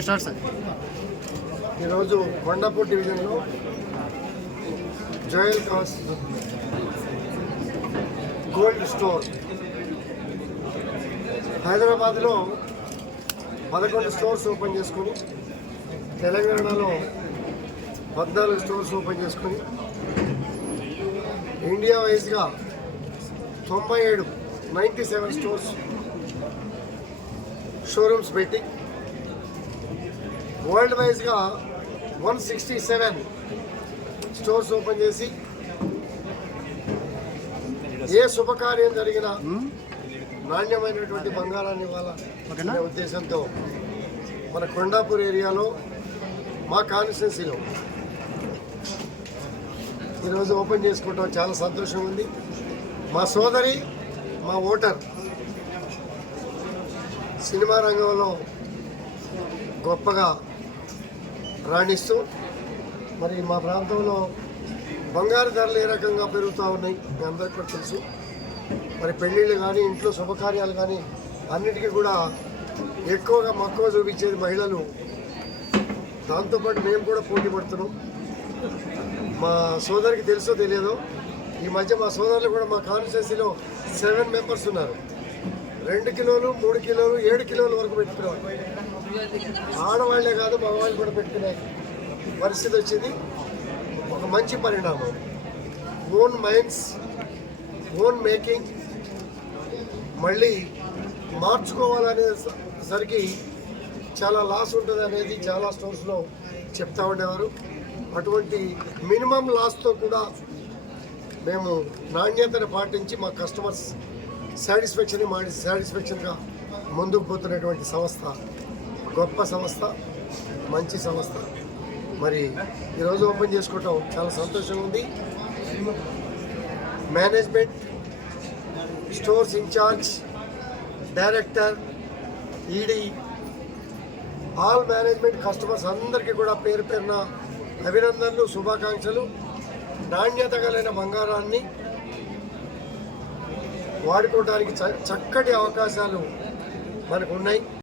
Okay start sir. ఈరోజు కొండాపూర్ డివిజన్లో Joel cos gold store హైదరాబాద్లో 11 స్టోర్స్ ఓపెన్ చేసుకొని, తెలంగాణలో 14 స్టోర్స్ ఓపెన్ చేసుకొని, ఇండియా వైజ్గా 97 స్టోర్స్ షోరూమ్స్ పెట్టి, వరల్డ్ వైజ్గా 167 స్టోర్స్ ఓపెన్ చేసి, ఏ శుభకార్యం జరిగినా నాణ్యమైనటువంటి బంగారాన్ని ఇవ్వాలనే ఉద్దేశంతో మన కొండాపూర్ ఏరియాలో మా కాన్స్టిట్యున్సీలో ఈరోజు ఓపెన్ చేసుకుంటాం. చాలా సంతోషం ఉంది. మా సోదరి, మా ఓటర్ సినిమా రంగంలో గొప్పగా రాణిస్తూ, మరి మా ప్రాంతంలో బంగారు ధరలు ఏ రకంగా పెరుగుతూ ఉన్నాయి మీ అందరికీ కూడా తెలుసు. మరి పెళ్ళిళ్ళు కానీ, ఇంట్లో శుభకార్యాలు కానీ అన్నిటికీ కూడా ఎక్కువగా మక్కువ చూపించేది మహిళలు. దాంతోపాటు మేము కూడా పోటీ పడుతున్నాం. మా సోదరికి తెలుసో తెలియదో, ఈ మధ్య మా సోదరులు కూడా మా కాన్స్టిట్యున్సీలో 7 మెంబర్స్ ఉన్నారు. 2 కిలోలు, 3 కిలోలు, 7 కిలోల వరకు పెట్టుకునేవాళ్ళు. ఆడవాళ్లే కాదు, మగవాళ్ళు కూడా పెట్టుకునే పరిస్థితి వచ్చింది. ఒక మంచి పరిణామం. ఓన్ మైండ్స్, ఓన్ మేకింగ్ మళ్ళీ మార్చుకోవాలనేసరికి చాలా లాస్ ఉంటుంది అనేది చాలా స్టోర్స్లో చెప్తా ఉండేవారు. అటువంటి మినిమం లాస్తో కూడా మేము నాణ్యతను పాటించి మా కస్టమర్స్ సాటిస్ఫాక్షన్గా ముందుకు పోతున్నటువంటి సంస్థ, గొప్ప సంస్థ, మంచి సంస్థ. మరి ఈరోజు ఓపెన్ చేసుకోవటం చాలా సంతోషంగా ఉంది. Management, stores incharge, director, ED, all management, customers అందరికీ కూడా పేరు పేరున అభినందనలు, శుభాకాంక్షలు. నాణ్యత కలిగిన బంగారాన్ని వాడుకోవడానికి చక్కటి అవకాశాలు మనకు ఉన్నాయి.